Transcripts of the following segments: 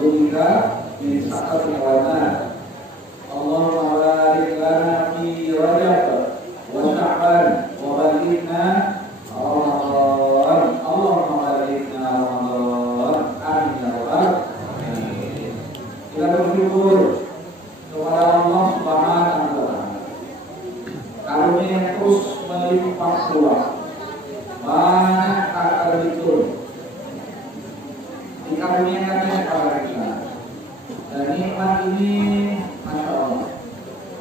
Al-Qur'an min sa'atil awana. Allahumma barik lana fi Rajab wa Sya'ban wa balighna Ramadan. Allahumma balighna Ramadan. Amin ya rabbal alamin. Kita bersyukur kepada Allah Subhanahu wa taala. Karunia yang terus melimpah ruah. Banyak tak terhitung. Dikaruniakannya kepada kita. Dan nikmat ini Masya Allah,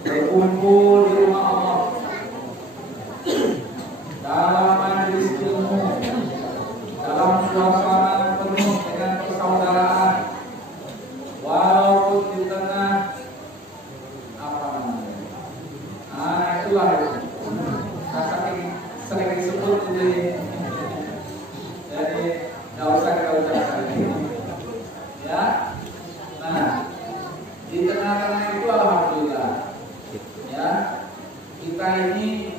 berkumpul di rumah Allah dalam majelis ilmu, dalam suasana penuh dengan persaudaraan, walaupun di tengah apa namanya, itulah sering disebut jadi nggak usah kita ucapkan ya. Nah, di tengah-tengah itu alhamdulillah ya, kita ini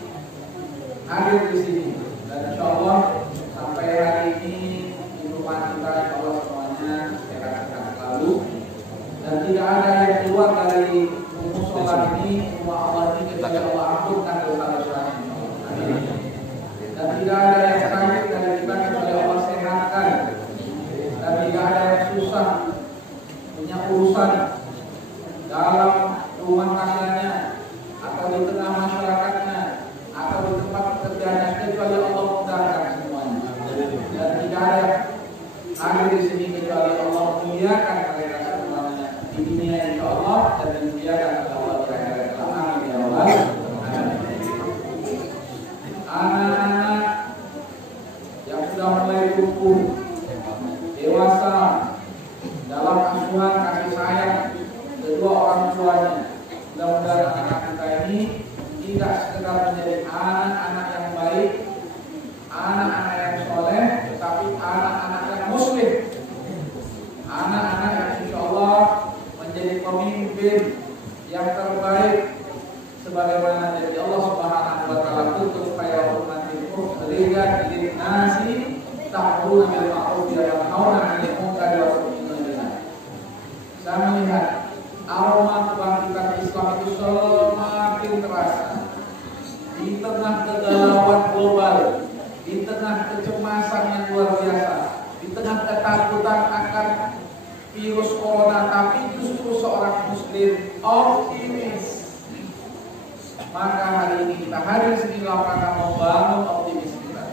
hadir di sini dan insya Allah sampai hari ini di rumah kita insya Allah semuanya sehat-sehat selalu dan tidak ada yang keluar dari musola ini, rumah Allah ini kecuali Allah ampunkan dosa-dosanya. Dan tidak ada yang sakit dari kita kecuali Allah sehatkan, dan tidak ada yang susah punya urusan dalam rumah tangganya atau di tengah masyarakatnya atau di tempat pekerjaannya kecuali Allah mudahkan semuanya. Dan tidak ada hadir di sini kecuali Allah muliakan mereka semuanya di dunia insya Allah dan dimuliakan oleh Allah di akhirat. Amin ya rabbal alamin. Anak-anak yang sudah mulai tumbuh dewasa dalam asuhan kasih sayang kedua orang tuanya, mudah-mudahan anak kita ini tidak sekedar menjadi anak-anak yang baik, anak-anak yang soleh, tetapi anak-anak yang muslim, anak-anak yang insya Allah menjadi pemimpin yang terbaik sebagaimana dari Allah Subhanahu wa taala tutup supaya umat itu melihat diri nasi ta'muruna bil ma'ruf wa tanhauna 'anil munkar wa tu'minuna billah. Saya melihat aroma kebangkitan Islam itu semakin terasa di tengah kegalauan global, di tengah kecemasan yang luar biasa, di tengah ketakutan akan virus corona, tapi justru seorang muslim optimis. Maka hari ini kita hadir sini dalam rangka membangun optimis kita,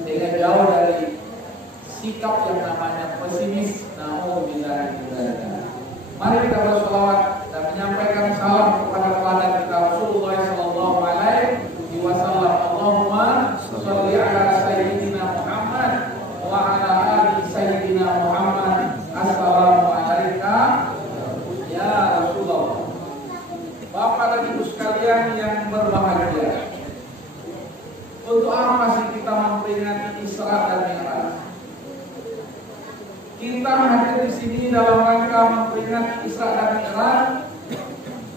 sehingga jauh dari sikap yang namanya pesimis. Naudzubillah. Mari kita bersolawat dan menyampaikan salam kepada teladan kita Rasulullah Sallallahu Alaihi Wasallam. Allahumma sholli ala Sayyidina Muhammad wa ala ali Sayyidina Muhammad. Assalamualaikum ya Rasulullah. Bapak dan Ibu sekalian yang berbahagia, untuk apa sih kita memperingati Isra dan Mi'raj? Kita hadir di sini dalam rangka memperingati Isra dan Mi'raj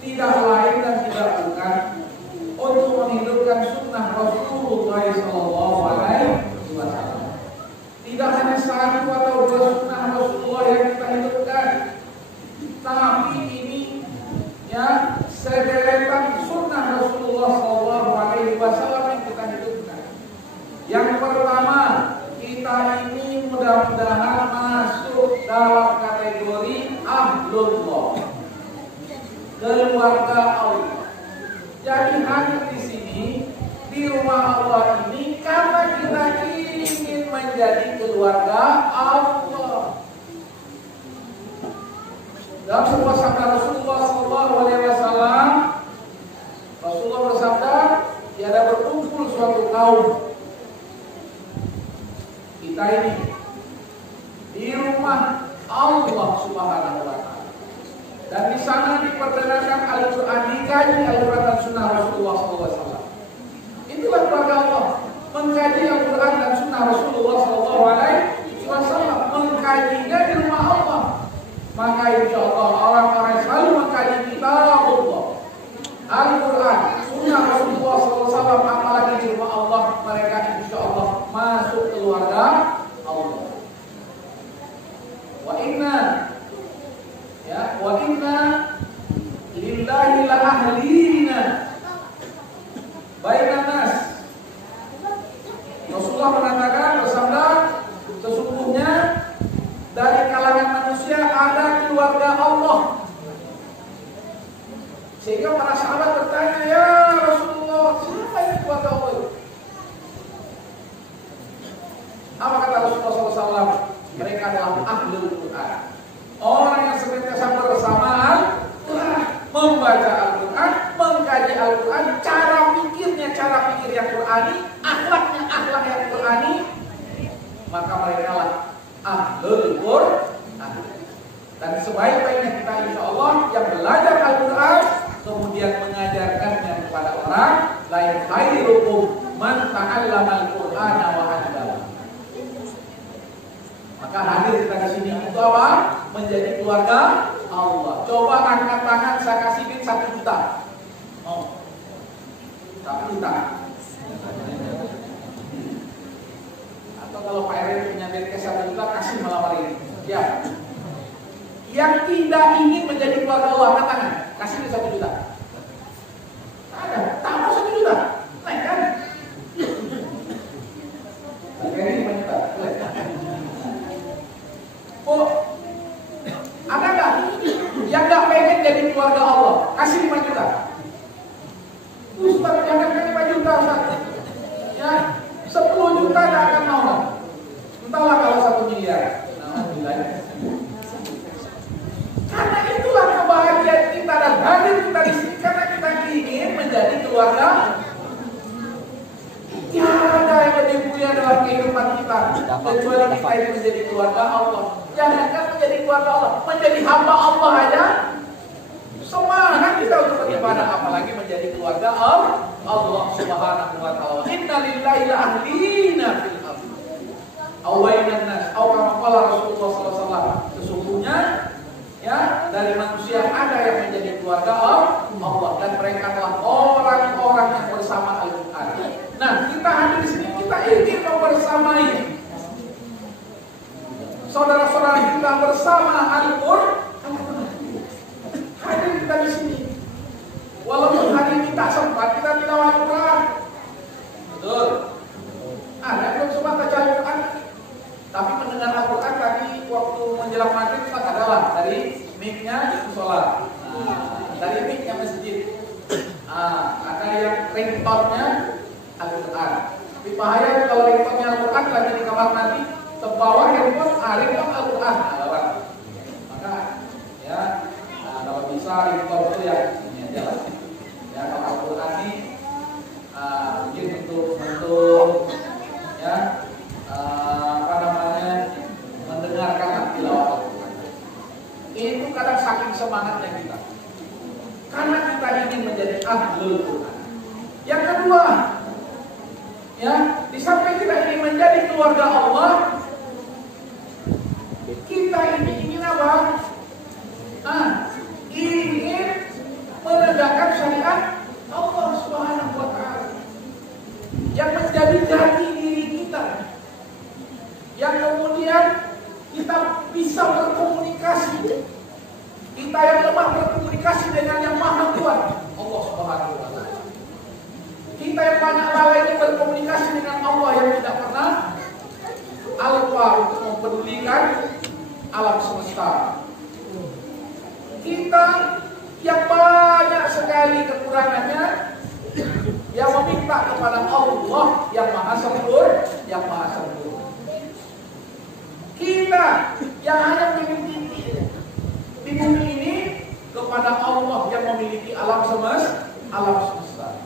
tidak lain dan tidak bukan untuk menghidupkan sunnah Rasulullah Sallallahu Alaihi Wasallam. Tidak hanya satu atau dua sunnah Rasulullah yang kita hidupkan, tapi ini ya sederetan sunnah Rasulullah Sallallahu Alaihi Wasallam yang kita hidupkan. Yang pertama, kita ini mudah-mudahan masuk dalam kategori Ahlullah, keluarga Allah. Jadi hadir di sini di rumah Allah ini karena kita ingin menjadi keluarga Allah. Dalam sebuah sabda Rasulullah SAW, Rasulullah bersabda, tiada berkumpul suatu kaum kita ini di rumah Allah Subhanahu wa taala, dan di sana diperdengarkan Al-Qur'an, dikaji Al-Qur'an dan Sunnah Rasulullah SAW. Itulah keluarga Allah, mengkaji Al-Qur'an dan Sunnah Rasulullah SAW, mengkajinya di rumah Allah. Maka insya Allah orang-orang yang selalu mengkaji kitab Allah, Al-Quran, Sunnah Rasulullah SAW, apalagi di rumah Allah, mereka insya Allah masuk keluarga Allah. Wa inna keluarga Allah. Sehingga para sahabat bertanya, ya Rasulullah, siapa yang keluarga Allah itu? Apa kata Rasulullah SAW? Mereka adalah ahlul Quran, orang yang senantiasa bersamaan, membaca Al-Quran, mengkaji Al-Quran, cara pikirnya cara pikir yang Qurani, akhlaknya akhlak yang Qurani, maka mereka lah ahlul Quran. Dan sebaik-baiknya kita insya Allah yang belajar Al-Quran kemudian mengajarkannya kepada orang lain, khairukum man ta'allama al-Qur'ana wa 'allama. Maka hadir kita di sini untuk apa? Menjadi keluarga Allah. Coba angkat tangan, saya kasih duit 1 juta. Mau? 1 juta. Atau kalau Pak RW punya duit ke 1 juta, kasih malam hari ini. Ya. Yang tidak ingin menjadi keluarga Allah, angkat tangan. Kasih duit 1 juta. Ada, tambah 1 juta. Naik kan? Ini juta. Oh, ada nggak yang nggak pengen jadi keluarga Allah? Kasih 5 juta. Ustaz, jangan kan 5 juta, Ustaz. Ya, 10 juta nggak akan mau. Entahlah kalau 1 miliar. Karena itulah kebahagiaan kita dan hadir kita di sini karena kita ingin menjadi keluarga. Tiada yang lebih mulia dalam kehidupan kita kecuali kita ini menjadi keluarga Allah. Jangankan menjadi keluarga Allah, menjadi hamba Allah aja semangat kita untuk beribadah, apalagi menjadi keluarga Allah Subhanahu wa taala. Inna lillahi la ahlina fil ardh. Awainan nas, kama qala Rasulullah sallallahu alaihi wasallam. Sesungguhnya ya, dari manusia ada yang menjadi keluarga Allah dan mereka adalah orang-orang yang bersama Al-Quran. Nah, kita hadir di sini kita ingin membersamai saudara-saudara kita bersama Al-Quran. Hadir kita di sini. Walaupun hari ini tak sempat kita tilawah Al-Quran. Betul. Ada belum sempat baca Al-Quran. Tapi mendengar Al-Quran tadi waktu menjelang maghrib kita adalah dari mic-nya musola, dari mic-nya masjid. Ada yang ringtone-nya Al-Quran. Tapi bahaya kalau ringtone-nya Al-Quran lagi di kamar mandi, terbawa handphone, ringtone Al-Quran. Lewat. Maka ya, kalau bisa ringtone itu ya ini aja lah. Ya, kalau Al-Quran ini mungkin untuk ya mendengarkan tilawah Al-Quran. Itu kadang saking semangatnya kita. Karena kita ingin menjadi ahlul Quran. Yang kedua, ya, di samping kita ingin menjadi keluarga Allah, kita ini ingin apa? Ingin menegakkan syariat Allah Subhanahu wa taala yang menjadi jati diri kita. Yang kemudian kita bisa berkomunikasi. Kita yang lemah berkomunikasi dengan yang maha kuat, Allah Subhanahu wa taala. Kita yang banyak lalai berkomunikasi dengan Allah yang tidak pernah alfa untuk mempedulikan alam semesta. Kita yang banyak sekali kekurangannya, yang meminta kepada Allah yang maha sempurna, yang maha sempurna. Kita yang hanya memiliki di bumi ini kepada Allah yang memiliki alam semesta.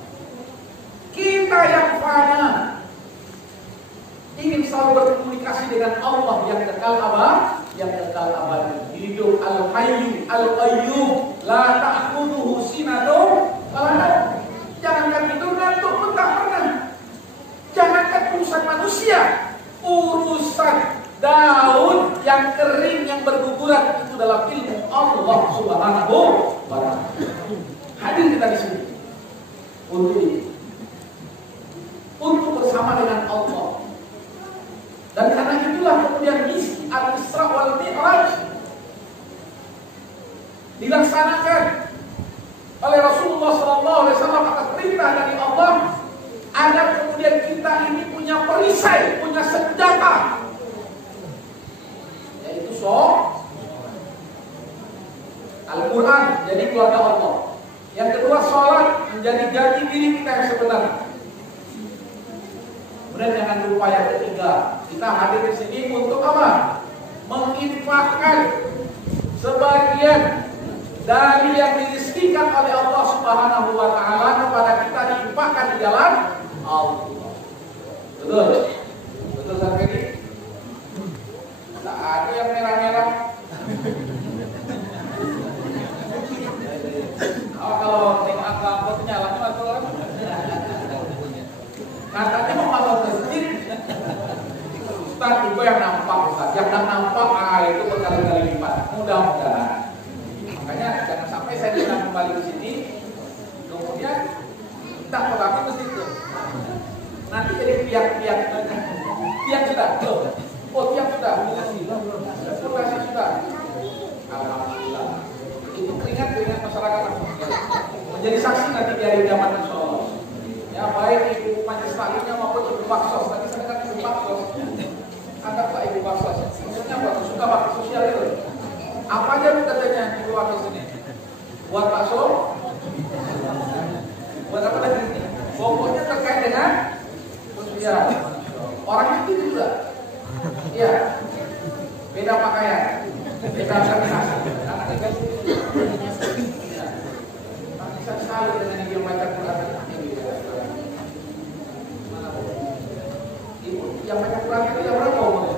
Kita yang fana ingin selalu berkomunikasi dengan Allah yang kekal abadi, hidup al-hayy al-qayyum, la ta'khudhuhu sinatun wa la nawm. Jangankan tidur ngantuk pun tak pernah. Jangankan urusan manusia, urusan daun yang kering yang berguguran itu dalam ilmu Allah Subhanahu wa taala. Hadir kita di sini untuk bersama dengan Allah. Dan karena itulah kemudian misi Al-Isra wal Mi'raj dilaksanakan oleh Rasulullah SAW atas perintah dari Allah, agar kemudian kita ini punya perisai, punya senjata, yaitu Al-Quran jadi keluarga Allah. Yang kedua, sholat menjadi jati diri kita yang sebenarnya. Kemudian jangan lupa yang ketiga, kita hadir di sini untuk apa? Menginfakkan sebagian dari yang dirizkikan oleh Allah Subhanahu wa Ta'ala kepada kita, diinfakkan di jalan Allah. Betul? Betul sampai ini? Tak ada yang merah-merah. Kalau tengok lampunya nyala, katanya mau masuk masjid. Ustaz juga yang nampak, Ustaz. Yang nampak itu berkali-kali lipat. Mudah-mudahan. Makanya jangan sampai saya datang kembali ke sini, kemudian tak berlaku ke situ. Nanti jadi piak-piak. Piak sudah, belum? Oh, piak sudah. Lokasi sudah. Alhamdulillah. Itu keringat masyarakat menjadi saksi nanti di hari kiamat insyaallah. Ya, baik ibu majelis taklimnya maupun ibu baksos. Tadi saya dengar ibu baksos. Anggaplah ibu baksos. Maksudnya apa? Suka bakso sosial itu. Apa aja bu katanya ibu baksos ini? Buat bakso? Buat apa lagi? Pokoknya terkait dengan sosial. Orangnya itu juga. Iya. Beda pakaian. Beda organisasi. Anaknya ganti. Bisa salut dengan dia baca Quran. Ibu yang baca Quran itu yang berapa umurnya?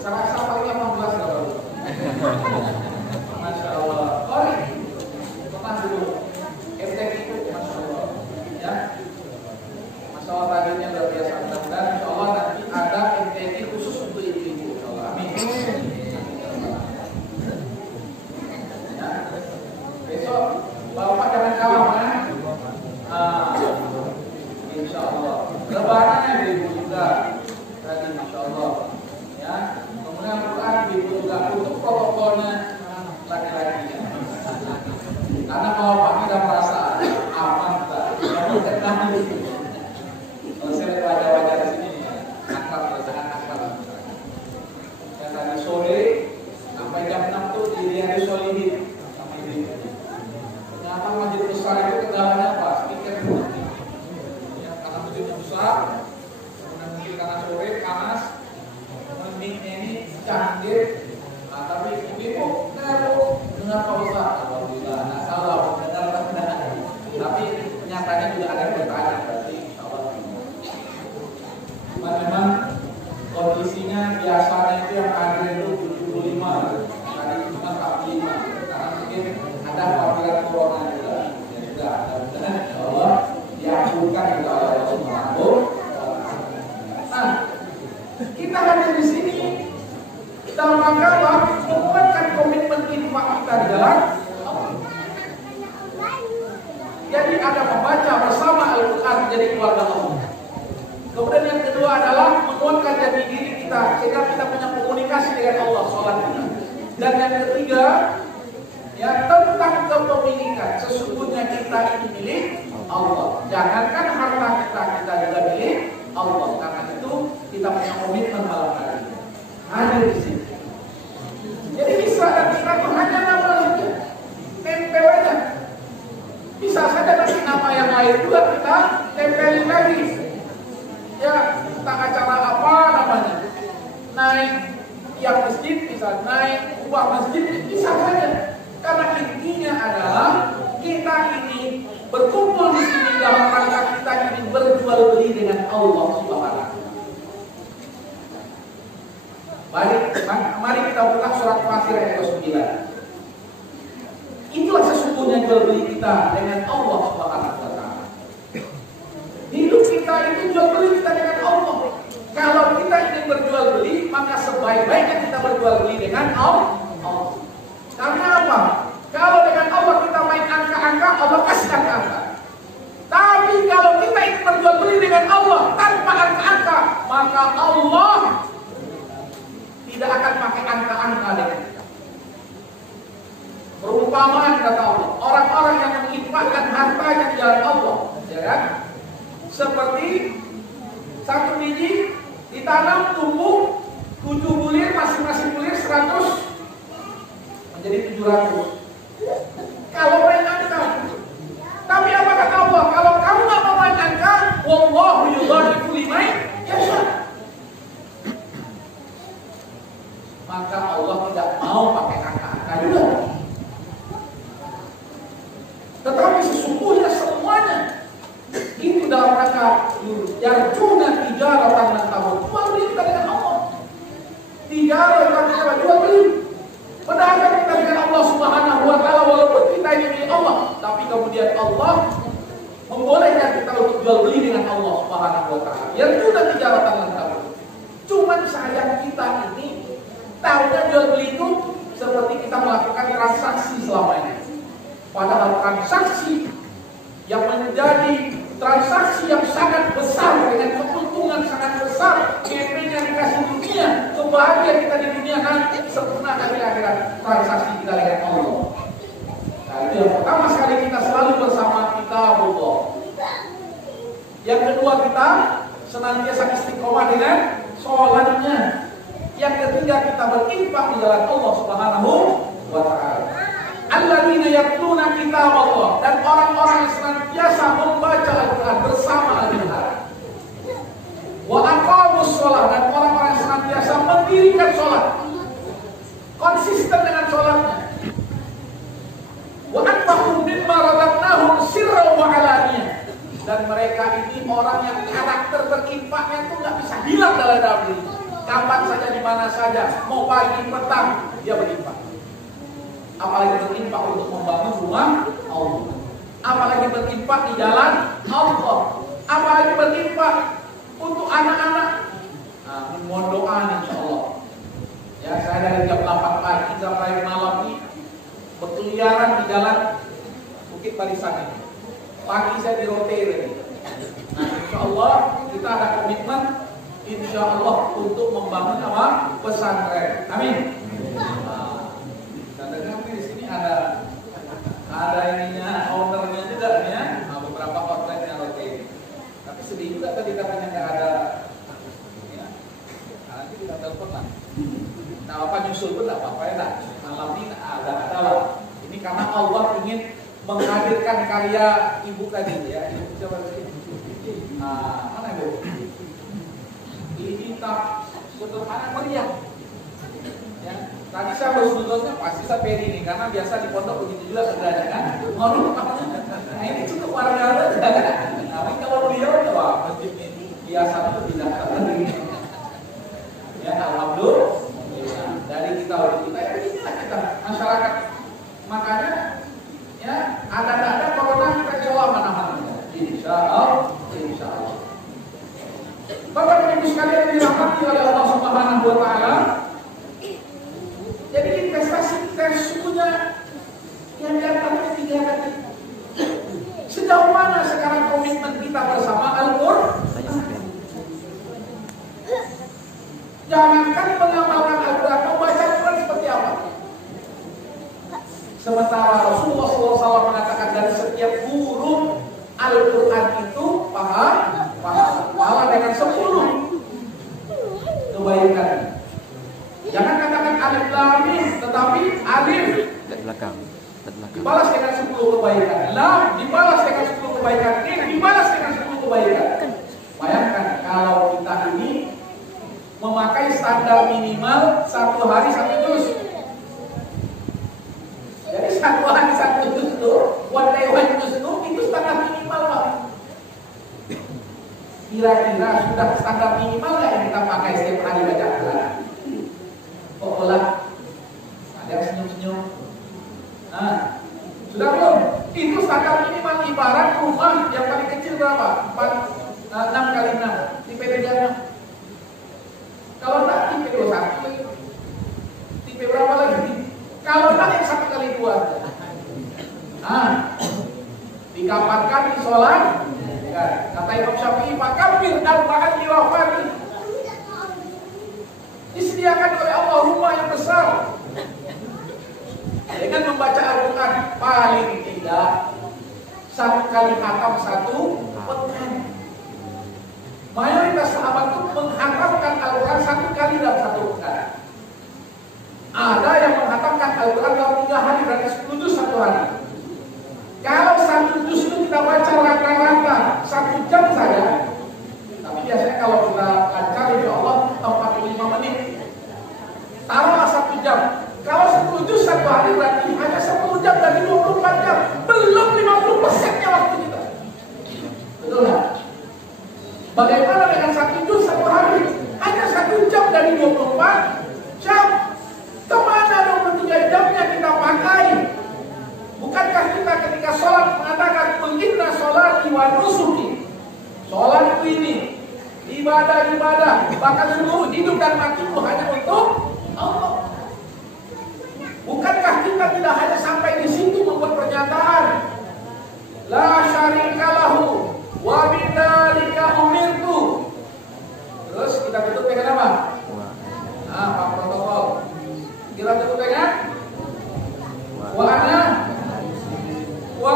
Sama-sama paling 18 kalau. Masya Allah. Ori, tenang dulu. MTQ itu Masya Allah. Ya. Masya Allah tadinya luar biasa. Dan Insya Allah nanti ada MTQ khusus untuk ibu-ibu. Insya Allah. Amin. Ya. Besok Bapak jangan kalah mana? Insya Allah. Lebarannya ibu juga. Tadi Masya Allah. Ya. Kemudian Quran ibu juga untuk protokolnya laki-laki. Karena kalau Pak tidak merasa aman, kamu tenang. Kalau saya lihat wajah-wajah di sini, akrab, sangat akrab. Yang tadi sore sampai jam 6 tuh diri solihin sampai di. Ternyata masjid besar itu kendalanya apa? Speaker itu. Ya, karena masjidnya besar, kemudian mungkin karena sore panas, mic-nya ini canggih. Nah, tapi ibu kalau dengar Pak Ustaz, alhamdulillah, nggak salah dengar. Tapi nyatanya juga ada yang bertanya berarti insya Allah. Memang kondisinya biasanya itu yang hadir itu 75, tadi cuma 45, karena mungkin ada varian corona juga. Ya sudah, dan insya Allah diajukan juga oleh Allah Subhanahu. Nah, kita hadir di sini dalam rangka menguatkan komitmen infak kita di dalam Allah. Jadi ada membaca bersama Al-Quran jadi keluarga Allah. Kemudian yang kedua adalah menguatkan jati diri kita sehingga kita punya komunikasi dengan Allah, sholat kita. Dan yang ketiga, ya tentang kepemilikan. Sesungguhnya kita ini milik Allah. Jangankan harta kita juga milik Allah. Karena itu kita punya komitmen malam hari ini. Hadir di sini. Jadi bisa dan kita tuh hanya nama saja, tempel aja. Bisa saja nanti nama yang lain juga kita tempelin lagi. Ya, kita acara apa namanya? Naik tiap masjid bisa, naik ubah masjid bisa saja. Karena intinya adalah kita ini berkumpul di sini dalam rangka kita ingin berjual beli dengan Allah Subhanahu. Mari kita buka surat Fatir ayat 9. Itulah sesungguhnya jual beli kita dengan Allah Subhanahu wa Ta'ala. Hidup kita itu jual beli kita dengan Allah. Kalau kita ingin berjual beli, maka sebaik-baiknya kita berjual beli dengan Allah. Karena apa? Kalau dengan Allah kita main angka-angka, Allah kasih angka-angka. Tapi kalau kita ingin berjual beli dengan Allah tanpa angka-angka, maka Allah tidak akan pakai angka-angka dengan kita. Perumpamaan kata Allah, orang-orang yang menginfakkan hartanya di jalan Allah, ya kan? Seperti satu biji ditanam tumbuh 7 bulir, masing-masing bulir 100 menjadi 700. kemudian Allah membolehkan kita untuk jual beli dengan Allah Subhanahu wa taala. Yang itu nanti jabatan lengkap. Cuman sayang kita ini tahunya jual beli itu seperti kita melakukan transaksi selama ini. Padahal transaksi yang menjadi transaksi yang sangat besar dengan keuntungan sangat besar, kepenya dikasih dunia, kebahagiaan kita di dunia nanti sempurna di akhirat transaksi kita dengan Allah. Nah, itu yang pertama sekali kita selalu bersama kita Allah. Yang kedua kita senantiasa istiqomah dengan sholatnya. Yang ketiga kita berinfak di jalan Allah Subhanahu wa taala. Alladzina yatluna kitab Allah, dan orang-orang yang senantiasa membaca Al-Qur'an bersama Al-Qur'an. Wa aqamus shalah, dan orang-orang yang senantiasa mendirikan salat. Konsisten dengan salatnya. Wa anfaqu mimma razaqnahum sirran wa alaniyah. Dan mereka ini orang yang karakter berinfaknya itu enggak bisa hilang dalam diri. Kapan saja, di mana saja, mau pagi petang dia berinfak. Apalagi berinfak untuk membangun rumah Allah, apalagi berinfak di jalan Allah, apalagi berinfak untuk anak-anak. Nah, mohon doa insya Allah. Ya, saya dari jam 8 pagi sampai malam ini berkeliaran di jalan Bukit Barisan ini. Pagi saya di Rote. Nah, insya Allah kita ada komitmen, insya Allah untuk membangun apa? Pesantren. Amin. Ada ininya, ownernya juga ya, beberapa outlet yang Rote. Tapi sedih juga tadi katanya nggak ada. Ya, nanti kita telepon lah. Nah, apa nyusul pun nggak apa-apa ya, malam ini ada lah. Ini karena Allah ingin menghadirkan karya ibu tadi ya. Ibu coba lagi. Mana ibu? Ini tak sederhana meriah. Ya. Tadi saya bersyukurnya pasti saya peri nih, karena biasa di pondok begitu juga sederhana kan. Nah ini cukup warga aja. Tapi kalau beliau coba masjid ini biasa itu tidak terlalu. Ya alhamdulillah. Dari kita ya inilah kita masyarakat. Makanya ya ada corona kita coba mana-mana. Insya Allah. Bapak dan Ibu sekalian yang dirahmati oleh Allah Subhanahu wa taala. Jadi investasi kita sesungguhnya yang diantaranya 3 tadi. Sejauh mana sekarang komitmen kita bersama Al-Qur'an? Jangankan mengamalkan Al-Qur'an, membaca Al-Qur'an seperti apa? Sementara Rasulullah SAW mengatakan dari setiap huruf Al-Qur'an itu pahala dengan 10 kebaikan. Jangan katakan alif lam mim, tetapi alif dibalas dengan 10 kebaikan, lam dibalas dengan 10 kebaikan, mim dibalas dengan 10 kebaikan. Bayangkan kalau kita ini memakai standar minimal 1 hari 1 juz. Jadi 1 hari 1 juz itu, one day 1 juz itu standar minimal Pak. Kira-kira sudah standar minimal nggak yang kita pakai setiap hari baca Al-Quran? Olah, ada yang senyum-senyum. Nah, sudah belum? Itu standar minimal ibarat rumah yang paling kecil berapa? 6 kali 6. Tipe 36. Kalau tak tipe 21. Tipe berapa lagi? Kalau tak yang 1 kali 2. Nah, dikabarkan di sholat. Kata Imam Syafi'i, "Fakabir arba'an liwafati." Disediakan oleh Allah rumah yang besar dengan membaca Al-Quran paling tidak 1 kali khatam 1 pekan. Mayoritas sahabat itu menghatamkan Al-Quran 1 kali dalam 1 pekan. Ada yang menghatamkan Al-Quran dalam 3 hari, berarti 10 juz 1 hari. Kalau 1 juz itu kita baca rata-rata 1 jam saja. Tapi biasanya kalau kita lancar insya Allah 45 menit. Taruhlah 1 jam. Kalau 10 juz 1 hari berarti hanya 10 jam dari 24 jam. Belum 50%-nya waktu kita. Betul nggak? Bagaimana dengan 1 juz 1 hari? Hanya 1 jam dari 24 jam. Kemana 23 jamnya kita pakai? Bukankah kita ketika sholat ibadah, bahkan seluruh hidup dan matiku hanya untuk Allah. Bukankah kita tidak hanya sampai di situ membuat pernyataan la syarika lahu wa bidzalika umirtu. Terus kita tutup dengan apa? Nah, Pak protokol. Kita tutup dengan wa ana wa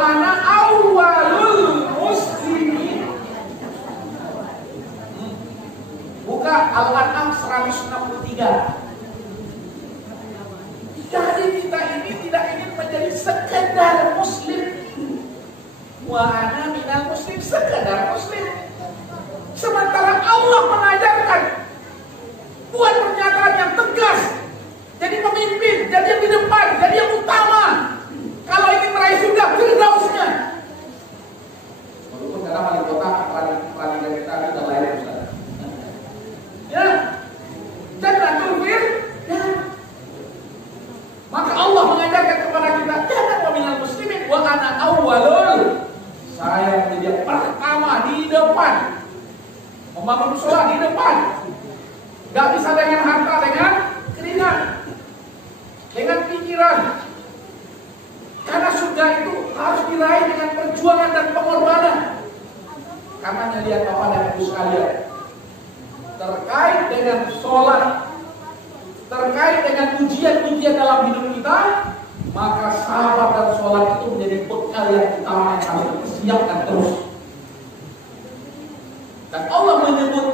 ana awwalul muslimin. Buka Al-An'am 163. Jadi kita ini tidak ingin menjadi sekedar muslim. Wa ana minal muslim, sekedar muslim. Sementara Allah mengajarkan buat pernyataan yang tegas. Jadi pemimpin, jadi yang di depan, jadi yang utama. Kalau ingin meraih surga, firdausnya. Walaupun karena wali kota peradilan kita sudah lahir Ustaz. Ya, jangan kufir. Ya. Maka Allah mengajarkan kepada kita, jangan waminal muslimin wa ana awwalul. Saya menjadi pertama di depan. Membangun sholat di depan. Gak bisa dengan harta, dengan keringat, dengan pikiran. Karena surga itu harus diraih dengan perjuangan dan pengorbanan. Karena lihat Bapak dan Ibu sekalian, terkait dengan sholat, terkait dengan ujian-ujian dalam hidup kita, maka sabar dan sholat itu menjadi bekal yang utama yang harus dipersiapkan terus. Dan Allah menyebut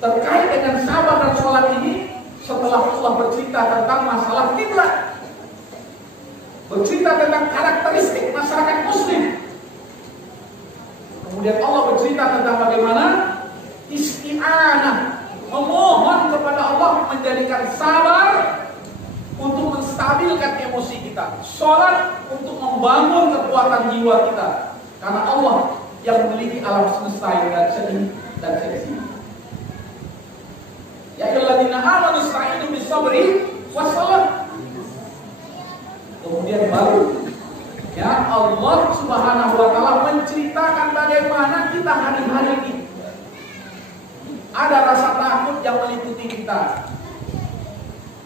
terkait dengan sabar dan sholat ini setelah Allah bercerita tentang masalah kiblat, bercerita tentang karakteristik masyarakat muslim. Kemudian Allah bercerita tentang bagaimana isti'anah, memohon kepada Allah menjadikan sabar untuk menstabilkan emosi kita, sholat untuk membangun kekuatan jiwa kita. Karena Allah yang memiliki alam semesta yang sedih dan seksi. Ya ayyuhalladzina amanu ista'inu bis-sabri was-salah. Kemudian baru ya Allah Subhanahu wa taala menceritakan bagaimana kita hari-hari ini ada rasa takut yang meliputi kita.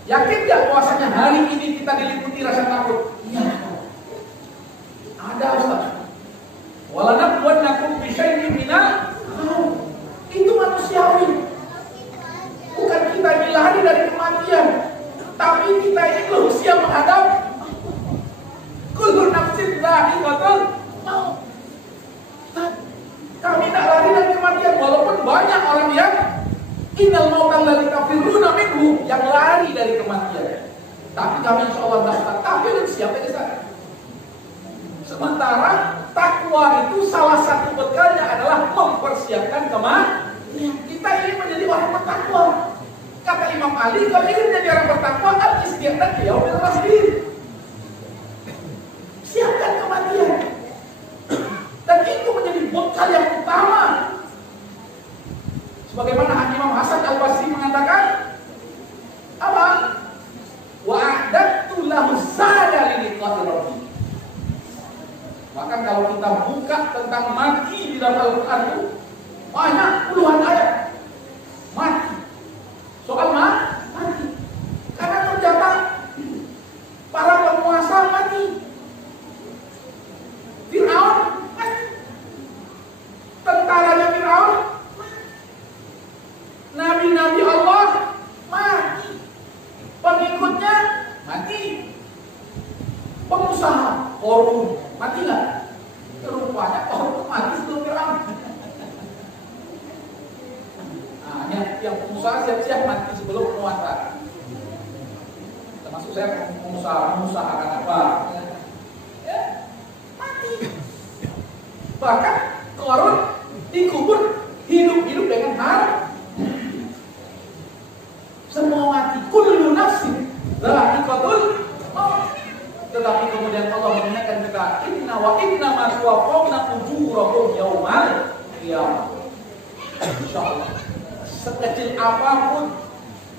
Yakin gak bahwasanya hari ini kita diliputi rasa takut? Iya. Ada Ustaz. Walanabluwannakum bisyai'in minal khauf. Itu manusiawi. Bukan kita ini lari dari kematian, tapi kita ini belum siap menghadap. Kullu nafsin dha'iqatul maut. Kami tidak lari dari kematian, walaupun banyak orang yang innal mautal ladzi tafirruna minhu, yang lari dari kematian. Tapi kami insyaallah daftar kafir siapa di sana. Sementara takwa itu salah satu bekalnya adalah mempersiapkan kematian. Kita ingin menjadi orang bertakwa. Kata Imam Ali, kalau ingin menjadi orang bertakwa, al-isti'dad liyaumil rasul. Siapkan kematian. Dan itu menjadi bekal yang utama. Sebagaimana Imam Hasan Al-Basri mengatakan, apa? Wa'adatu lahu zada lillahi rabbi. Maka kalau kita buka tentang mati di dalam Al-Quran itu banyak puluhan ayat mati. Soal mati. Karena ternyata para penguasa mati. Fir'aun mati. Tentaranya Fir'aun mati. Nabi-nabi Allah mati. Pengikutnya mati. Pengusaha Korun mati nggak? Rupanya Korun mati sebelum Fir'aun. Yang pengusaha siap-siap mati sebelum penguasa. Termasuk saya mengusahakan apa? Ya, mati. Bahkan Korun dikubur hidup-hidup dengan harap. Semua mati. Kullu nafsin dha'iqatul maut. Tetapi kemudian Allah mengingatkan kita, inna wa inna ma tuwaffawna ujurakum yaumal qiyamah. Insyaallah sekecil apapun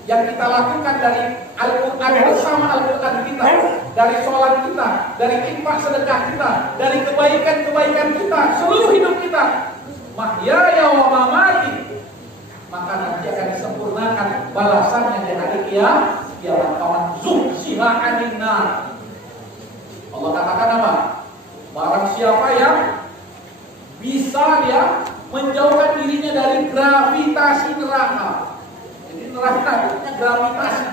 yang kita lakukan dari Al-Quran bersama Al-Quran kita, dari sholat kita, dari infak sedekah kita, dari kebaikan-kebaikan kita, seluruh hidup kita, mahyaya wa mamati, maka nanti akan disempurnakan balasannya di hari kiamat. Faman zuhziha 'anil nar. Allah katakan apa? Barang siapa yang bisa dia menjauhkan dirinya dari gravitasi neraka. Jadi neraka punya gravitasi.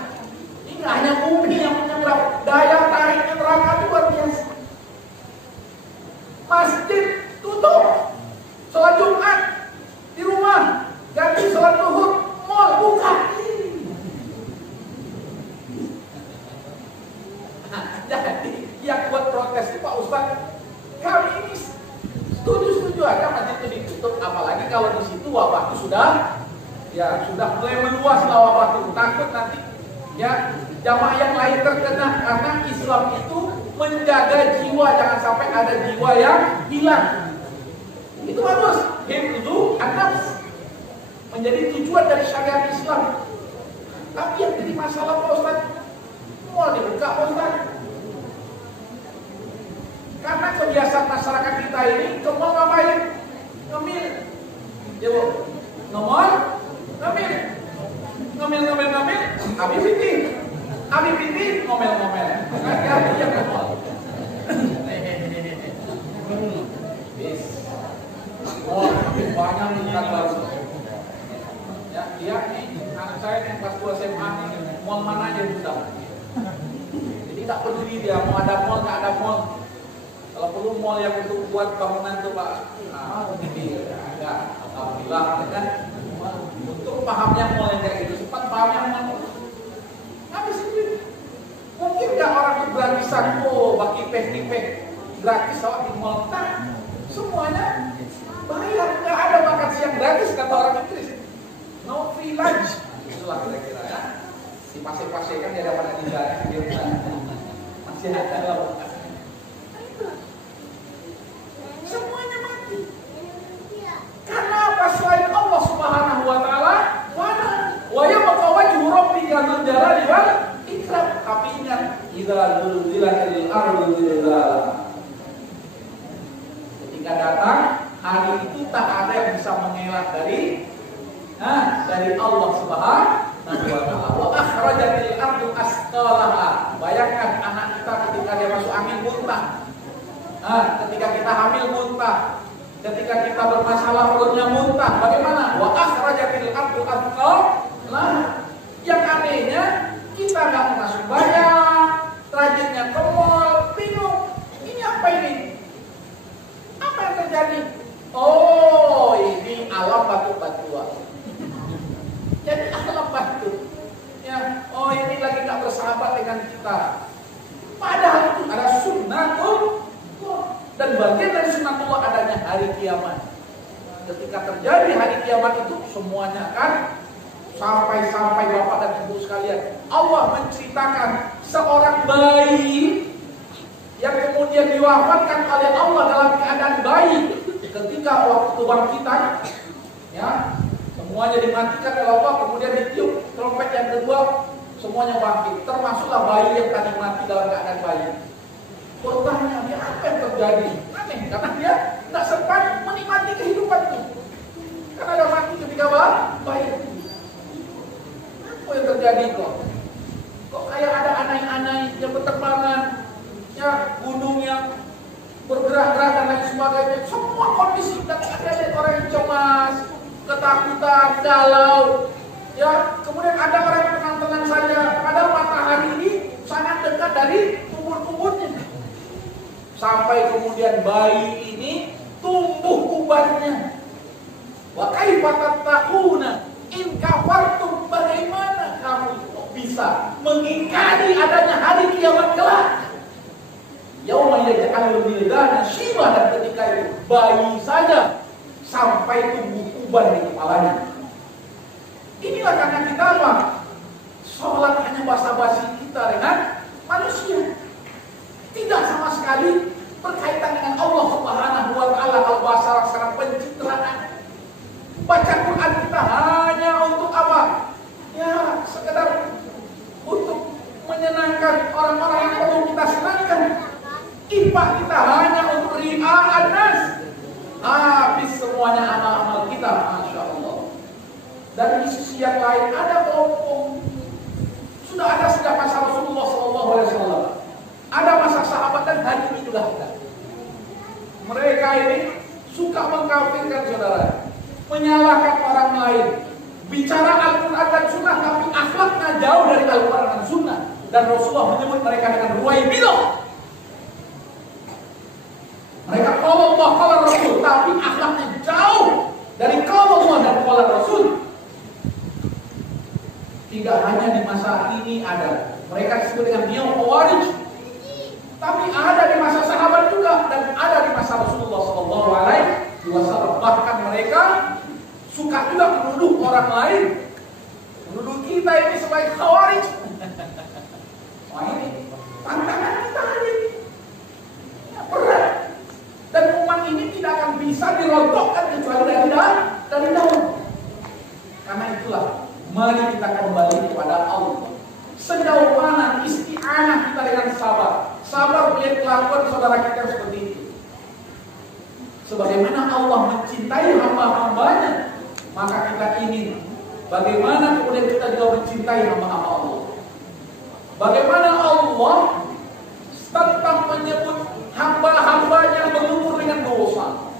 Ini nggak hanya bumi yang punya gravitasi, daya tariknya neraka itu luar biasa. Masjid tutup, sholat Jumat di rumah, ganti sholat zuhur, mall buka. Jadi yang buat protes itu Pak Ustadz, kami ini setuju aja masjid itu ditutup, apalagi kalau di situ wabah itu sudah mulai meluas lah wabah itu, takut nanti ya jamaah yang lain terkena, karena Islam itu menjaga jiwa, jangan sampai ada jiwa yang hilang. Itu bagus, hifdzu an-nafs menjadi tujuan dari syariat Islam. Tapi yang jadi masalah Pak Ustadz, mau dibuka Pak Ustadz, karena kebiasaan masyarakat kita ini ke mall ngapain? Ngemil. Ya Bu, ngemil, ngemil, habis pipi, ngomel. Ya ke mall. Bis. Oh, banyak tingkat baru. Ya, dia nih, anak saya yang kelas 2 SMA ini, mall mana aja sudah. Jadi tak peduli dia mau ada mall nggak ada mall. Kalau perlu mall yang untuk buat bangunan tuh Pak, ini ada, alhamdulillah kan. Untuk pahamnya mall yang kayak gitu, sempat pahamnya mall. Habis itu, mungkin nggak orang itu gratisan, bagi peh gratis awak di mall. Nah, semuanya bayar, nggak ada makan siang gratis kata orang Inggris. No free lunch, itulah kira-kira ya. Si pasir kan dia dapat tinggalnya dia masih ada lah. Semuanya mati. Karena apa? Selain Allah Subhanahu wa taala, wa yabqa wajhu rabbika dzul jalali wal ikram. Tapi ingat, idza zulzilatil ardu zilzalaha. Ketika datang hari itu tak ada yang bisa mengelak dari Allah Subhanahu wa taala. Wa akhrajatil ardu asqalaha. Bayangkan anak kita ketika dia masuk angin muntah. Ketika kita hamil muntah, ketika kita bermasalah perutnya muntah, bagaimana? Wa akhrajatil ardu asqalaha. Yang anehnya kita nggak mau masuk banyak, rajinnya ke mall, bingung. Ini apa ini? Apa yang terjadi? Oh, ini alam batu-batuan. Jadi alam batu. Ya, oh ini lagi nggak bersahabat dengan kita. Padahal itu ada sunnatul dan bagian dari sunnatullah adanya hari kiamat. Ketika terjadi hari kiamat itu semuanya kan sampai Bapak dan Ibu sekalian, Allah menceritakan seorang bayi yang kemudian diwafatkan oleh Allah dalam keadaan bayi. Ketika waktu kebangkitan, ya semuanya dimatikan oleh Allah, kemudian ditiup trompet yang kedua, semuanya bangkit, termasuklah bayi yang tadi mati dalam keadaan bayi. Bertanya dia apa yang terjadi? Aneh, karena dia tidak sempat menikmati kehidupan itu, karena dia mati ketika bayi. Apa yang terjadi kok? Kok kayak ada anai-anai yang berterbangan, ya gunung yang bergerak-gerak dan lain sebagainya. Semua kondisi dan ada orang yang cemas, ketakutan, galau. Ya, kemudian ada orang yang tenang-tenang saja. Padahal matahari ini sangat dekat dari kubur-kuburnya. Sampai kemudian bayi ini tumbuh ubannya. Wa kaifa tattaquna in kafartum, bagaimana kamu bisa mengingkari adanya hari kiamat kelak? Yauma yaj'alul wildana syiba, dan ketika itu bayi saja sampai tumbuh uban di kepalanya. Inilah karena kita apa? Sholat hanya basa-basi kita dengan manusia, tidak sama sekali berkaitan dengan Allah Subhanahu wa taala. Al-basara secara pencitraan. Baca Quran kita hanya untuk apa? Ya, sekedar infak kita hanya untuk ria'an nas, habis semuanya amal-amal kita, Masya Allah. Dan di sisi yang lain ada kelompok, sudah ada sejak masa Rasulullah SAW, ada masa sahabat dan hari ini juga ada. Mereka ini suka mengkafirkan saudara, menyalahkan orang lain, bicara Al-Quran dan Sunnah tapi akhlaknya jauh dari Al-Quran dan Sunnah. Dan Rasulullah menyebut mereka dengan ruwaibilah. Mereka qala Allah qala Rasul, tapi akhlaknya jauh dari qala Allah dan qala Rasul. Tidak hanya di masa ini ada, mereka disebut dengan neo Khawarij, tapi ada di masa sahabat juga dan ada di masa Rasulullah SAW. Bahkan mereka suka juga menuduh orang lain, menuduh kita ini sebagai Khawarij. Wah, ini tantangan kita ini berat, dan umat ini tidak akan bisa dirontokkan kecuali dari dalam. Karena itulah, mari kita kembali kepada Allah. Sejauh mana isti'anah kita dengan sabar melihat kelakuan saudara kita seperti itu. Sebagaimana Allah mencintai hamba-hambanya, maka kita ingin bagaimana kemudian kita juga mencintai hamba-hamba Allah. Bagaimana Allah tetap menyebut hamba-hambanya berlumur dengan dosa,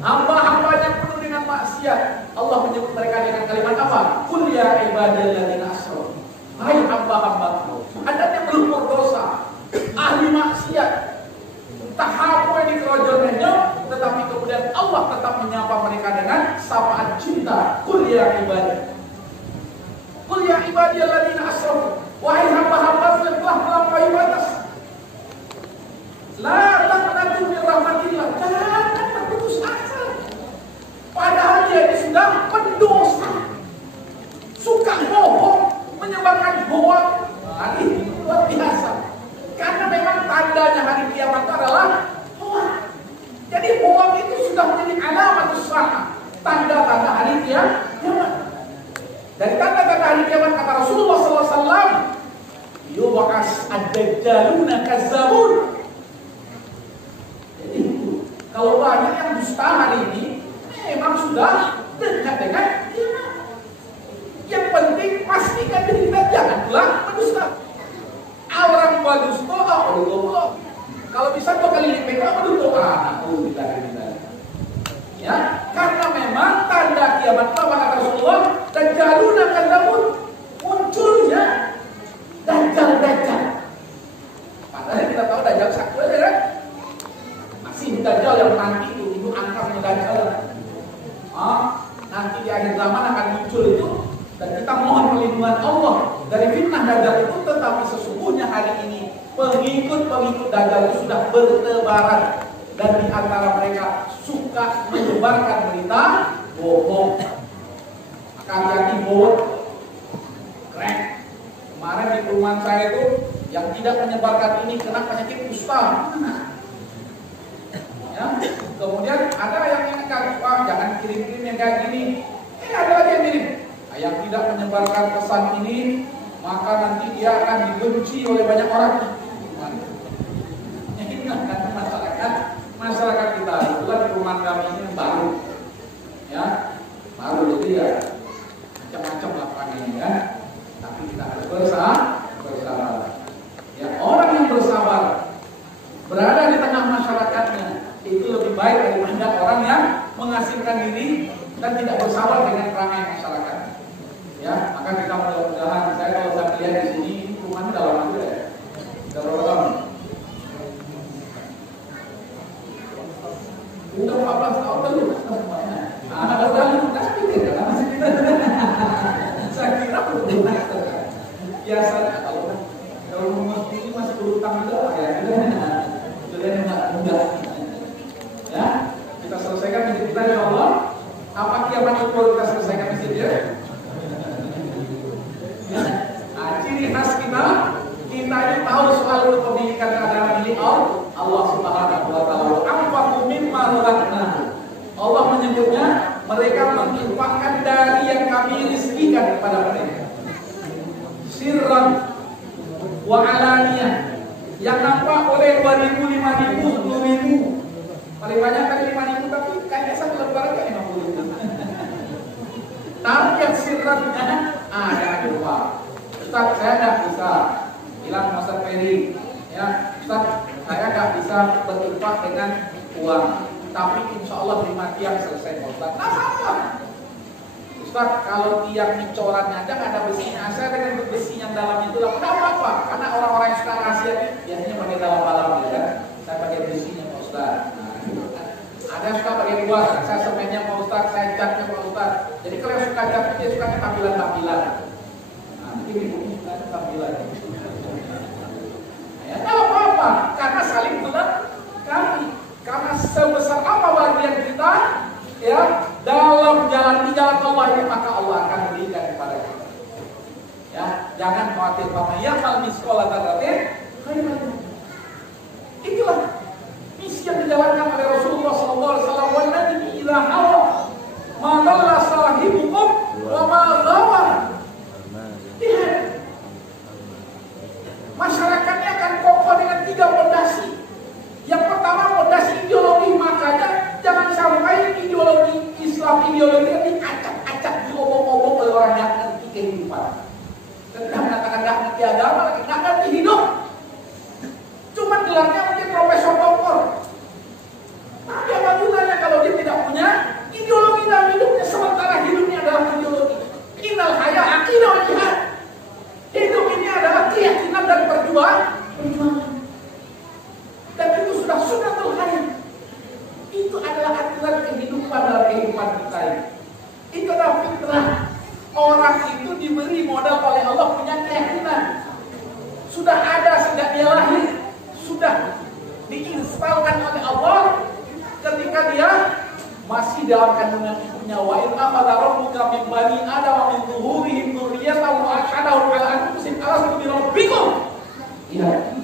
hamba-hambanya penuh dengan maksiat. Allah menyebut mereka dengan kalimat apa? Qul ya ibadalladzina asrafu. Hai hamba-hambaku, ada yang berlumur dosa, ahli maksiat, entah apa yang dikerojonnya, tetapi kemudian Allah tetap menyapa mereka dengan sapaan cinta. Qul ya ibadi, qul ya ibadalladzina asrafu. Wahai hamba-hamba yang telah melampaui batas, la taqnatu min rahmatillah, jangan berputus asa. Padahal dia ini sudah pendosa, suka bohong, menyebarkan hoax. Nah, ini luar biasa. Karena memang tandanya hari kiamat itu adalah hoax. Jadi hoax itu sudah menjadi alamat usaha, tanda-tanda hari kiamat. Dari tanda-tanda hari kiamat kata Rasulullah SAW, yub'as ad-dajjaluna kazzabun. Jadi kalau banyak yang dusta hari ini, memang sudah dekat dengan kiamat. Yang penting pastikan diri kita janganlah mendusta. Orang bagus doa, Allah. Kalau bisa 2 kali lipat berdoa, ya, karena memang tanda kiamat apa kata Rasulullah, dajjaluna kadzabun, munculnya dajjal. Padahal kita tahu dajjal satu aja kan? Masih dajjal yang nanti itu angkatnya dajjal. Nanti di akhir zaman akan muncul itu, dan kita mohon perlindungan Allah dari fitnah dajjal itu. Tetapi sesungguhnya hari ini pengikut-pengikut dajjal itu sudah bertebaran, dan di antara mereka suka menyebarkan berita bohong. Hati-hati bohong, keren. Kemarin di perumahan saya itu yang tidak menyebarkan ini kena penyakit kusta. Ya, kemudian ada yang ingatkan, Pak, jangan kirim-kirim yang kayak gini. Ada lagi yang kirim. Yang tidak menyebarkan pesan ini, maka nanti dia akan dibenci oleh banyak orang. Ini kan masyarakat kita. Itulah di perumahan kami ini baru, ya, baru jadi ya macam-macam lah panggilnya, ya. Tapi kita harus bersabar. Ya, orang yang bersabar berada di tengah masyarakatnya itu lebih baik daripada orang yang mengasingkan diri dan tidak bersabar dengan ramai masyarakat. Ya, maka kita mudah-mudahan, saya kalau saya lihat di sini rumahnya udah lama juga ya. Udah berapa tahun? Udah 14 tahun dulu. Udah 15 pikir ya. Saya kira belum. Biasanya kalau rumah ini masih berutang juga ya. Itu enggak mudah. Ya, kita selesaikan masjid kita ya Allah. Apa kiamat itu kita selesaikan masjidnya? Ciri khas kita ini tahu soal kepemilikan adalah milik Allah Subhanahu wa taala. Anfaqu mimma razaqnahu. Allah menyebutnya mereka menginfakkan dari yang kami rizkikan kepada mereka. Sirran wa alaniyah, Yang nampak boleh 2.000, 5.000, 10.000. Paling banyak kan 5.000, tapi kayaknya satu lembar kayak 50.000. Target sirratnya, jangan lupa. Ustaz, saya nggak bisa. Bilang Mas Ferry, ya Ustaz, saya nggak bisa berinfak dengan uang. Tapi insya Allah 5 tiang selesai Ustaz. Nah, apa? Ustaz, kalau tiang dicorannya aja nggak ada besinya, saya dengan besi yang dalam itu lah, nggak apa-apa. Karena orang-orang yang suka rahasia biasanya pakai dalam-dalam, ya kan? Saya pakai besinya Pak Ustaz. Ada yang suka pakai luas, saya semennya Pak Ustaz, saya catnya Pak Ustaz. Jadi kalau yang suka cat, dia suka tampilan-tampilan. Nah, ini suka tampilan. Ya, nggak apa-apa, karena saling melengkapi. Karena sebesar apa bagian kita, ya, dalam di jalan Allah ini, maka Allah akan berikan kepada kita. Ya, jangan khawatir. Ya, kalau miskola tadatin, itulah misi yang dijalankan oleh Rasulullah SAW. Wanadi ila hawa, madalla sahibukum, wa ma'lawa. Lihat, masyarakatnya akan kokoh dengan 3 fondasi. Yang pertama fondasi ideologi, makanya jangan sampai ideologi Islam, ideologi yang diacak-acak, diobong-obong oleh orang yang ngerti kehidupan. Ketika mengatakan gak ngerti agama, lagi gak ngerti hidup. Cuma gelarnya mungkin profesor doktor. Tapi apa gunanya kalau dia tidak punya ideologi dalam hidupnya, sementara hidupnya adalah ideologi. Innal haya aqidah wal jihad. Hidup ini adalah keyakinan dan perjuangan. Dan itu sudah sunnatul hayat. Itu adalah aturan kehidupan dalam kehidupan kita ini. Itu adalah fitrah. Orang itu diberi modal oleh Allah punya keyakinan. Sudah ada sejak dia lahir. Sudah diinstalkan oleh Allah ketika dia masih dalam kandungan ibunya. Wa in akhadha rabbuka min bani adama min zuhurihim dzurriyyatahum wa ashhadahum ala anfusihim alastu bi rabbikum. Ya.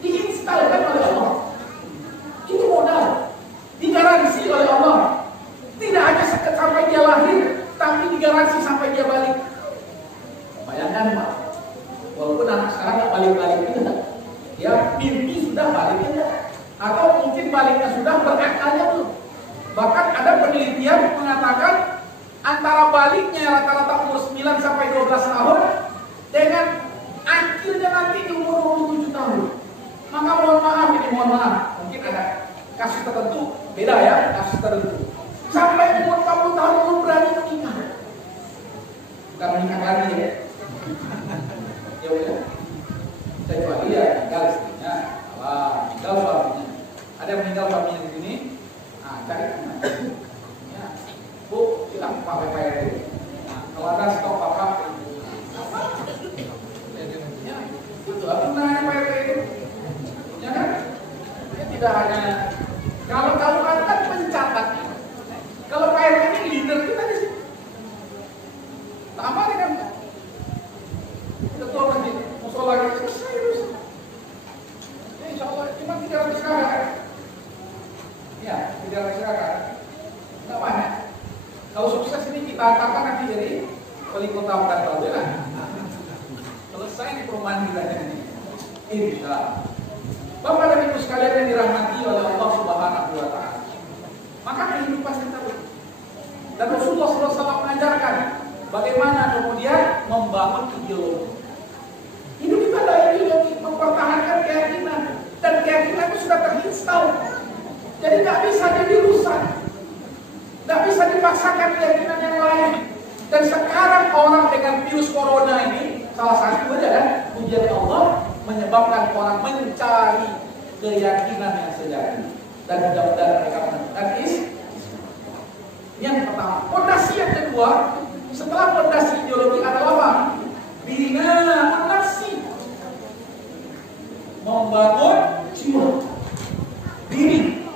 Diinstalkan oleh Allah. Itu modal. Digaransi oleh Allah. Tidak hanya sampai dia lahir, tapi digaransi sampai dia balik. Bayangkan Pak, walaupun anak sekarang nggak balik-balik juga, ya mimpi sudah balik aja, atau mungkin baliknya sudah berakalnya belum. Bahkan ada penelitian mengatakan antara baliknya rata-rata umur 9 sampai 12 tahun dengan akhirnya nanti di umur 27 tahun. Maka mohon maaf, mungkin ada kasus tertentu, beda ya, kasus tertentu. Sampai umur 40 tahun belum berani menikah. Bukan menikah lagi ya. Ya udah. Kecuali ya tinggal istrinya, tinggal suaminya. Ada yang meninggal suaminya di sini, cari kemana? Ya, Bu, silakan Pak PPR dulu. Kalau ada stok bapak, ya, itu apa namanya Pak RT itu? Ya kan? Ya, tidak hanya kalau kamu kan pencatatnya. Kalau Pak RT ini leader kita di sini. Sama dengan ketua masjid, musola kita selesai terus. Ya, insya Allah cuma 300 kakak. Ya, 300 kakak. Tidak banyak. Kalau sukses ini kita hantarkan nanti jadi wali kota Pekanbaru lah. Selesai di perumahan kita ini. Insya Allah. Bapak dan Ibu sekalian yang dirahmati oleh Allah Subhanahu wa Ta'ala. Maka kehidupan kita begitu. Dan Rasulullah SAW mengajarkan bagaimana kemudian membangun ideologi. Hidup kita adalah ideologi, mempertahankan keyakinan. Dan keyakinan itu sudah terinstal. Jadi tidak bisa jadi rusak. Tidak bisa dipaksakan keyakinan yang lain. Dan sekarang orang dengan virus corona ini, salah satu adalah ujian Allah menyebabkan orang mencari keyakinan yang sejati. Dan mudah-mudahan mereka menemukan yang pertama. Fondasi yang kedua, setelah fondasi ideologi adalah apa? Bina nafsi, membangun jiwa, diri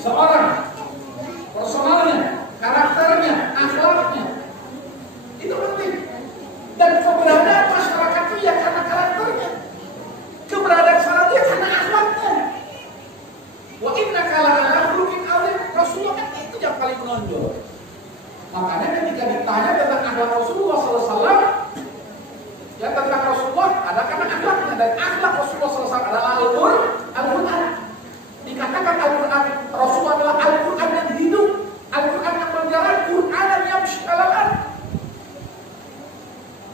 seorang, personalnya, karakternya, akhlaknya. Itu penting. Dan keberadaan masyarakat itu ya karena karakternya. Keberadaan salat ya karena akhlaknya. Wa innaka la'ala khuluqin 'adzim. Rasulullah kan itu yang paling menonjol. Makanya ketika ditanya tentang akhlak Rasulullah SAW, ya tentang Rasulullah ada karena akhlaknya. sunnah dan akhlak Rasulullah SAW adalah Al-Quran. Dikatakan Al-Quran Rasulullah adalah Al-Quran yang hidup, Al-Quran yang berjalan, Quran yang yamshi 'alal ardh.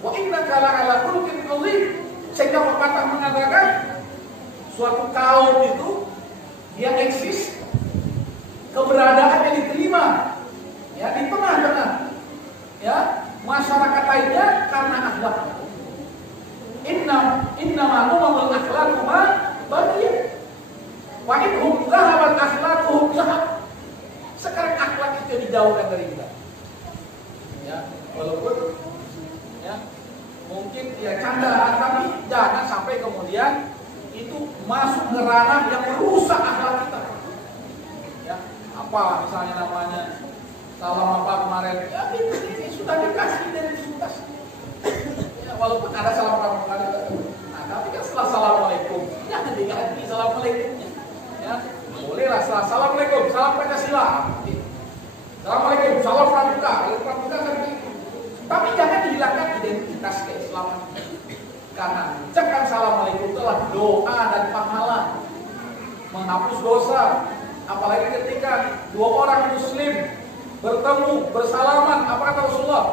Wa innaka la'ala khuluqin 'adzim. Sehingga pepatah mengatakan suatu kaum itu dia eksis, keberadaannya diterima ya di tengah-tengah ya masyarakat lainnya karena akhlaknya. Innama humul akhlaqu ma baqiya wa inhum dhahabat akhlaquhum zahab. Sekarang akhlak itu dijauhkan dari kita. Ya, walaupun ya mungkin ya candaan, tapi jangan sampai kemudian itu masuk ke ranah yang merusak akhlak kita. Ya, apa misalnya namanya salam apa kemarin? Ya ini sudah dikasih dari suntas. Ya, walaupun ada salam pramuka, nah tapi kan setelah assalamualaikum, jangan diganti assalamualaikumnya. Ya, bolehlah setelah assalamualaikum, salam Pancasila. Assalamualaikum, salam pramuka, pramuka kan begitu. Tapi jangan dihilangkan identitas keislaman. Karena ucapan assalamualaikum itulah doa dan pahala, menghapus dosa. Apalagi ketika dua orang muslim bertemu, bersalaman, apa kata Rasulullah?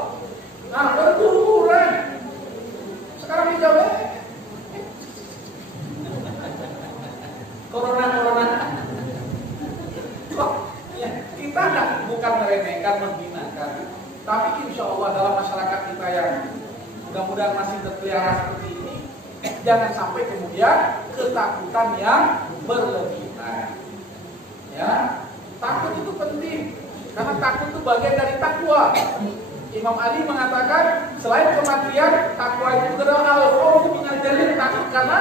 Nah, berkuburan. Sekarang dijawab Corona. Oh, ya, kita bukan meremehkan, menghinakan. Tapi insya Allah dalam masyarakat kita yang mudah-mudahan masih terpelihara seperti ini, jangan sampai kemudian ketakutan yang berlebihan. Ya, takut itu penting karena takut itu bagian dari takwa. Imam Ali mengatakan selain kematian, takwa itu adalah al-khawfu minal jalil, takut karena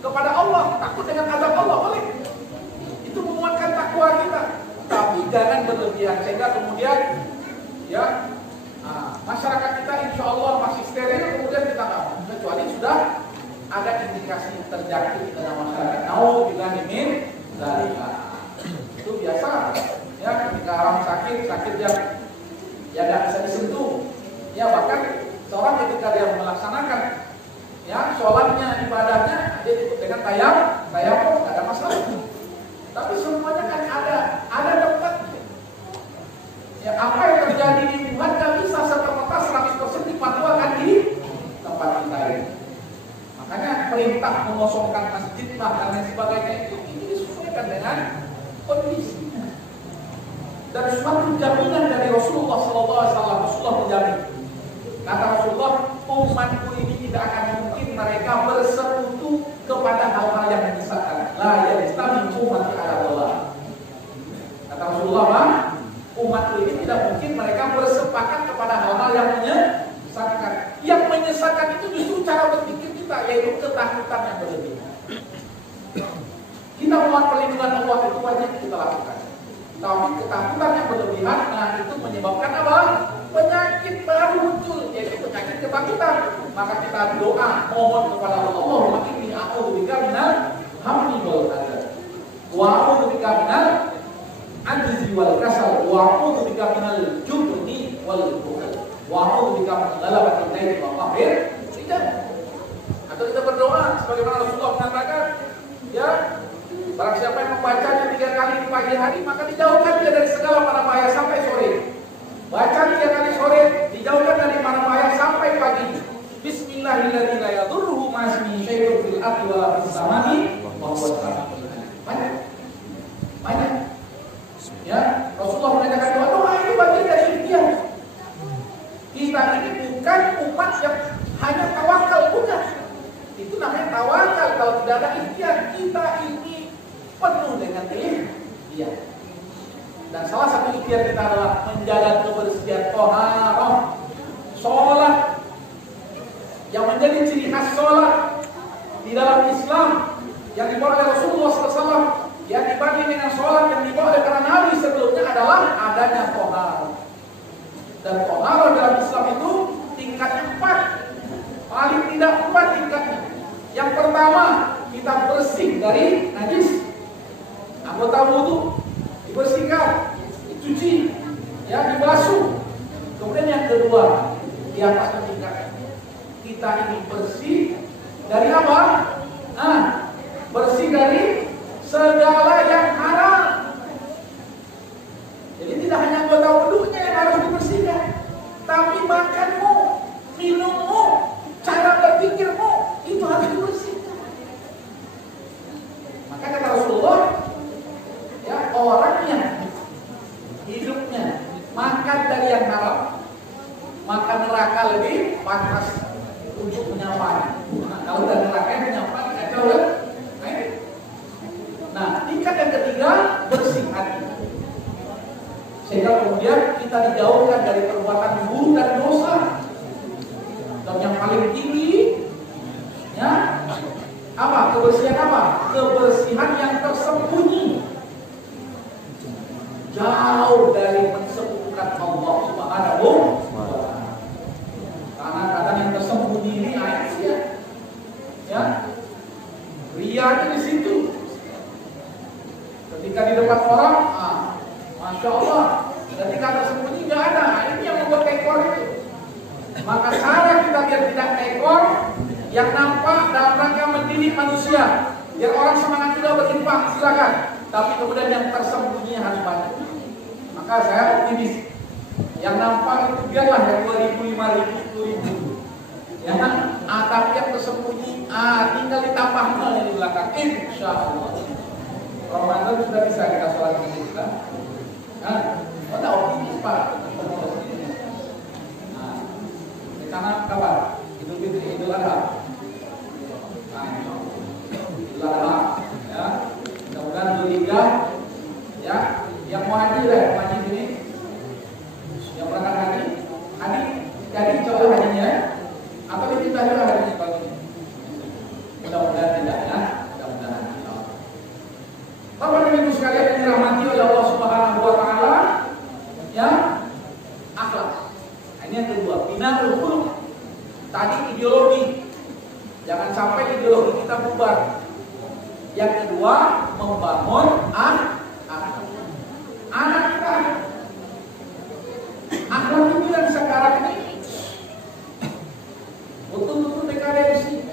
kepada Allah, takut dengan azab Allah, boleh. Itu menguatkan takwa kita. Tapi jangan berlebihan sehingga kemudian ya masyarakat kita insya Allah masih steril, kemudian kita nggak, kecuali sudah ada indikasi terjangkit di dalam masyarakat. Nauzubillah min dzalika. Itu biasa ya, ketika orang sakit yang nggak bisa disentuh ya, bahkan seorang ketika dia melaksanakan ya sholatnya, ibadahnya, dia ikut dengan tayamum, nggak ada masalah. Tapi semuanya kan ada tempatnya. Ya, apa yang terjadi di Wuhan nggak bisa serta-merta 100% dipatuakan di tempat kita ini. Makanya perintah mengosongkan masjid dan lain sebagainya itu disesuaikan dengan kondisi. Dan suatu jaminan dari Rasulullah SAW, Rasulullah menjamin. Kata Rasulullah, umatku ini tidak akan mungkin mereka bersekutu kepada hal-hal yang menyesatkan. La yastami ummati ala Allah. Kata Rasulullah, umatku ini tidak mungkin mereka bersepakat kepada hal-hal yang menyesatkan. Yang menyesatkan itu justru cara berpikir kita, yaitu ketakutan yang berlebihan. Kita mohon perlindungan Allah itu wajib kita lakukan. Tapi ketakutan yang berlebihan, nah itu menyebabkan apa? Penyakit baru muncul, yaitu penyakit ketakutan. Maka kita doa, mohon kepada Allah, Allahumma inni a'udzubika minal hammi wal hazan, wa a'udzubika minal ajzi wal kasal, wa a'udzubika minal jubni wal bukhl, wa a'udzubika min ghalabatil daini wa qahrir rijal. Atau kita berdoa sebagaimana Rasulullah mengatakan, ya, barang siapa yang membacanya 3 kali di pagi hari, maka dijauhkan dia dari segala mara bahaya sampai sore. Baca 3 kali sore, dijauhkan dari mara bahaya sampai pagi. Bismillahirrahmanirrahim. La yadurruhu ma ismihi syai'un fil ardi wa la fis samai wa huwa as-sami'ul 'alim. Banyak. Ya, Rasulullah mengatakan doa itu bagian dari ikhtiar. Kita ini bukan umat yang hanya tawakal, bukan. Itu namanya tawakal. Kalau tidak ada ikhtiar, kita ini penuh dengan ikhtiar. Dan salah satu ikhtiar kita adalah menjaga kebersihan thaharah, sholat. Yang menjadi ciri khas sholat di dalam Islam yang dibawa oleh Rasulullah SAW, yang dibagi dengan sholat yang dibawa oleh para nabi sebelumnya adalah adanya thaharah. Dan thaharah dalam Islam itu tingkatnya 4, paling tidak 4 tingkatnya. Yang pertama, kita bersih dari najis. Anggota wudu dibersihkan, dicuci, ya, dibasuh. Kemudian yang kedua, di atas tingkatnya, kita ini bersih Dari apa? Bersih dari segala yang haram. Jadi tidak hanya anggota wudunya yang harus dibersihkan, tapi makanmu, minummu, cara berpikirmu itu harus dibersihkan. Maka kata Rasulullah, ya, orangnya hidupnya makan dari yang haram, maka neraka lebih pantas untuk menyapa. Nah, kalau dari neraka yang menyapa, kacau kan? Nah, tingkat yang ketiga, bersih hati. Sehingga kemudian kita dijauhkan dari perbuatan buruk dan dosa. Dan yang paling tinggi, ya, apa? Kebersihan apa? Kebersihan yang tersembunyi. Jauh dari mensekutukan Allah Subhanahu wa ta'ala. Karena kadang yang tersembunyi ini maksiat. Ya. Ria itu di situ. Ketika di depan orang, Masya Allah. Ketika tersembunyi nggak ada. Ini yang membuat ekor itu. Maka cara kita biar tidak ekor, yang nampak dalam rangka mendidik manusia, biar orang semangat juga berinfak, silakan. Tapi kemudian yang tersembunyi harus banyak. Maka saya optimis. Yang nampak itu biarlah dari 2.000, 5.000, 10.000. Ya, tapi yang tersembunyi, tinggal ditambah nolnya di belakang. Insya Allah. Ramadan sudah bisa kita sholat di sini, kan? Ada optimis Pak. Nah, rencana kapan? Idul Fitri, Idul Adha. Idul Adha, ya. Mudah-mudahan Zulhijjah, ya. Yang mau haji lah, mau haji sini. Yang berangkat haji, jadi coba hajinya, atau diminta juga hajinya kalau ini. Mudah-mudahan tidak, ya. Mudah-mudahan. Bapak dan Ibu sekalian yang dirahmati oleh Allah Subhanahu wa ta'ala, ya, akhlak. Ini yang kedua, bina'ul khuluq. Tadi ideologi. Jangan sampai ideologi kita bubar. Yang kedua, membangun akhlak. Anak kita, akhlak itu yang sekarang ini betul-betul dekadensi.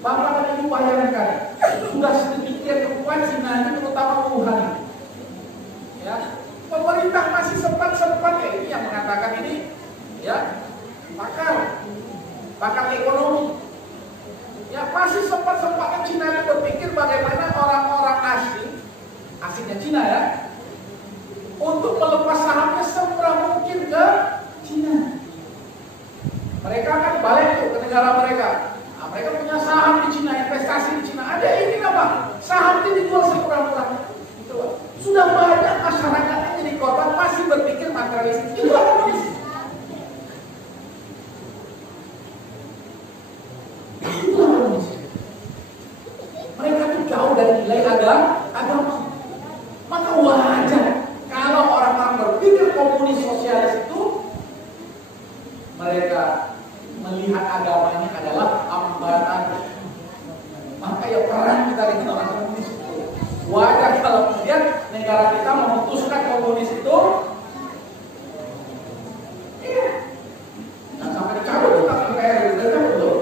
Bapak dan Ibu bayangkan, sudah sedemikian rupa Cina ini, terutama Wuhan. Ya, pemerintah masih sempat ini yang mengatakan ini, ya, pakar ekonomi. Ya, masih sempat-sempatnya Cina ini berpikir bagaimana orang-orang asingnya Cina, ya, untuk melepas sahamnya semurah mungkin ke Cina. Mereka kan balik tuh ke negara mereka. Mereka punya saham di Cina, investasi di Cina. Ada ini apa? Saham ini dijual semurah-murahnya. Sudah banyak masyarakat yang jadi korban masih berpikir materialistis. Itu apa komunis? Itu apa komunis? Mereka itu jauh dari nilai agama. Maka wajar kalau orang-orang berpikir komunis sosialis itu, mereka melihat agama ini adalah hambatan. Maka ya perang kita dengan orang komunis itu wajar kalau kemudian negara kita memutuskan komunis itu, iya, nah sampai dicabut kita MPR sudah cabut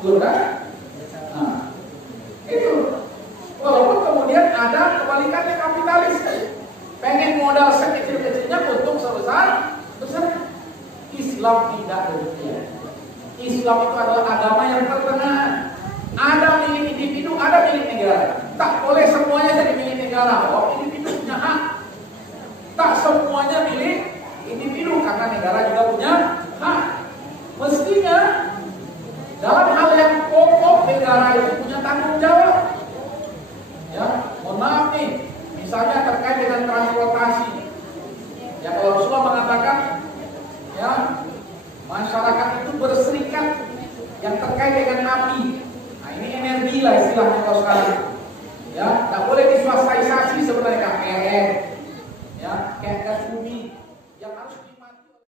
belum kan? Nah, itu walaupun kemudian ada kebalikannya kapitalis, pengen modal sekecil-kecilnya untung sebesar. Islam tidak demikian. Islam itu adalah agama yang pertengahan. Ada milik individu, ada milik negara. Tak boleh semuanya jadi milik negara. Oh, individu punya hak. Tak semuanya milik individu, karena negara juga punya hak. Mestinya dalam hal yang pokok negara itu punya tanggung jawab. Ya, mohon maaf nih, misalnya terkait dengan transportasi. Ya, kalau Rasulullah mengatakan, ya, masyarakat itu berserikat yang terkait dengan api. Nah, ini energi lah istilahnya kalau sekarang. Ya, tak boleh diswastaisasi sebenarnya.